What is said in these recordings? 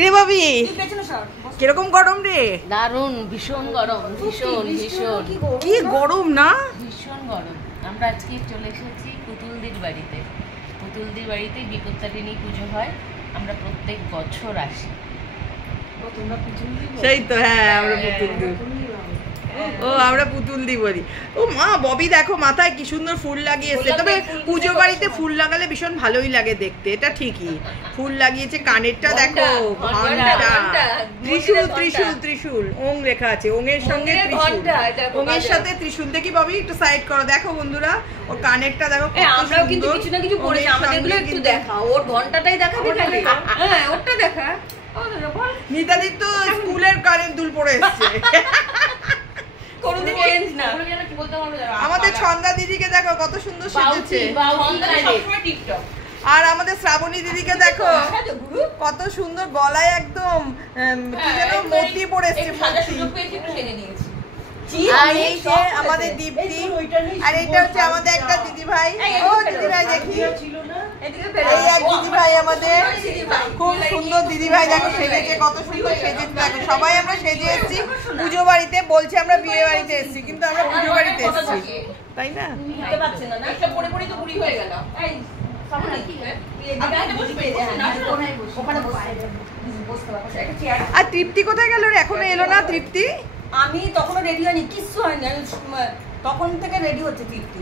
রে ভাবি কিরকম গরম রে? দারুণ, ভীষণ গরম, ভীষণ ভীষণ কি গরম না, ভীষণ গরম। আমরা আজকে চলে এসেছি পুতুলদির বাড়িতে। পুতুলদির বাড়িতে বিপত্তারিণী পুজো হয়, আমরা প্রত্যেক বছর আসি। সেই তো, হ্যাঁ আমরা পুতুলদি, ও আমরা পুতুলদি বলি। ও মা, ববি দেখো মাথায় কি সুন্দর ফুল লাগিয়েছে। তবে পুজো বাড়িতে ফুল লাগালে ভীষণ ভালোই লাগে দেখতে, এটা ঠিকই। ফুল লাগিয়েছে, কানেরটা দেখো, ঘন্টা, ত্রিশূল ত্রিশূল ত্রিশূল, ওং লেখা আছে, ওঙের সঙ্গে ত্রিশূল, ওঙের সাথে ত্রিশূল। দেখি ববি একটু সাইড করো, দেখো বন্ধুরা ওর কানেরটা দেখো। আমরাও কিন্তু কিছু না কিছু বলেছি, আমাদেরগুলো একটু দেখাও, ওর ঘন্টাটাই দেখাবে খালি। হ্যাঁ ওরটা দেখা। নিতাদির তো স্কুলের কানের দুল পড়ে এসছে। আমাদের ছন্দা দিদিকে দেখো কত সুন্দর সেজেছে, আর আমাদের শ্রাবণী দিদিকে দেখো কত সুন্দর, গলায় একদম কি যেন মতি পড়েছে। আর এই যে আমাদের দীপ্তি, আর এটা হচ্ছে আমাদের একটা দিদি ভাই। ও দিদি ভাই দেখি, এই এক দিদি ভাই আমাদের, খুব সুন্দর দিদি ভাই দেখো সেজেছে, কত সুন্দর সেজেছে দেখো। সবাই আমরা সেজে এসেছি পুজো বাড়িতে, বলছি আমরা বিয়ে বাড়িতে এসেছি কিন্তু আমরা পুজো বাড়িতে এসেছি, তাই না? আর তৃপ্তি কোথায় গেল রে? এখনো এলো না তৃপ্তি? আমি তখনও রেডি হয়নি, কিচ্ছু হয়নি, তখন থেকে রেডি হচ্ছে তৃপ্তি।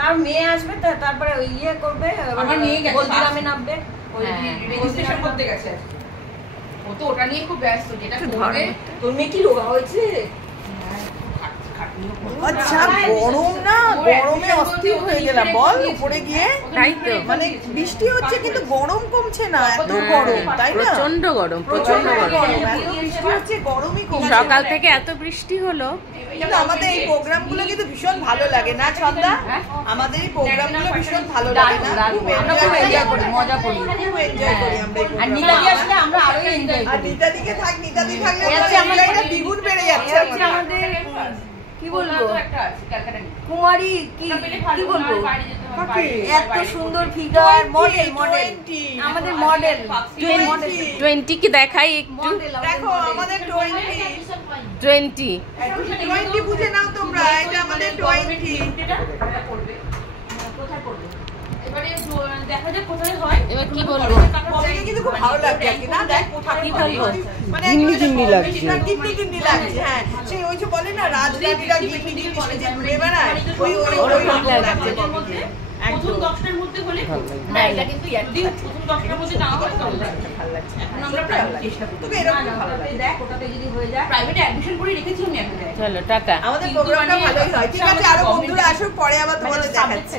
না মেয়ে আসবে, তারপরে ইয়ে করবে, বলদিরামে নামবে, রেজিস্ট্রেশন করতে গেছে। ও তো ওটা নিয়ে খুব ব্যস্ত, যেটা করবে। তোর মেয়ে কি রোগা হয়েছে? আচ্ছা, গরম না, গরমে অস্থির হয়ে গেলাম বল উপরে গিয়ে। তাই তো, মানে বৃষ্টি হচ্ছে কিন্তু গরম কমছে না, এত গরম, তাই না? প্রচন্ড গরম, প্রচন্ড গরম। বৃষ্টি হচ্ছে, গরমই কমছে। সকাল থেকে এত বৃষ্টি হলো। কিন্তু আমাদের এই প্রোগ্রামগুলো কিন্তু ভীষণ ভালো লাগে না ছন্দা? আমাদের এই প্রোগ্রামগুলো ভীষণ ভালো লাগে না? খুব এনজয় করি, মজা করি, খুব এনজয় করি আমরা এই আর নিতাদি আসলে আমরা আরো এনজয় করি। আর নিতাদিকে থাক, নিতাদি থাকলে এনজয়টা দ্বিগুণ বেড়ে যাচ্ছে আমাদের। কি বলবো, কুমারী কি বলবো, এত সুন্দর ফিগার, মডেল মডেল, আমাদের মডেল 20 কি দেখাই একটু, দেখো আমাদের 20 বুঝে নাও তোমরা, এটা আমাদের 20। এবার কি বলবো, কিন্তু খুব ভালো লাগছে আর কি না? দেখ কি বলবো, মানে গিন্নি লাগছে, গিন্নি লাগছে। হ্যাঁ, সেই ওই যে বলে না রাজরানীরা গিন্নি গিন্নি সেজে ঘুরে বেড়ায়, ওই লাগছে। প্রথম 10টার মধ্যে হলে না, এটা কিন্তু একদিন প্রথম 10টার মধ্যে না হলে ভালো লাগছে, ভালো লাগছে। এখন আমরা প্রাইভেট চেষ্টা করব, তোকে এরকম ভালো লাগে। দেখ ওটাতে যদি হয়ে যায়, প্রাইভেটে অ্যাডমিশন করে রেখেছি আমি এখন। চলো টাটা। আমাদের প্রোগ্রামটা ভালোই হয়, ঠিক আছে? আরো বন্ধুরা আসুক, পরে আবার তোমাদের দেখাচ্ছি।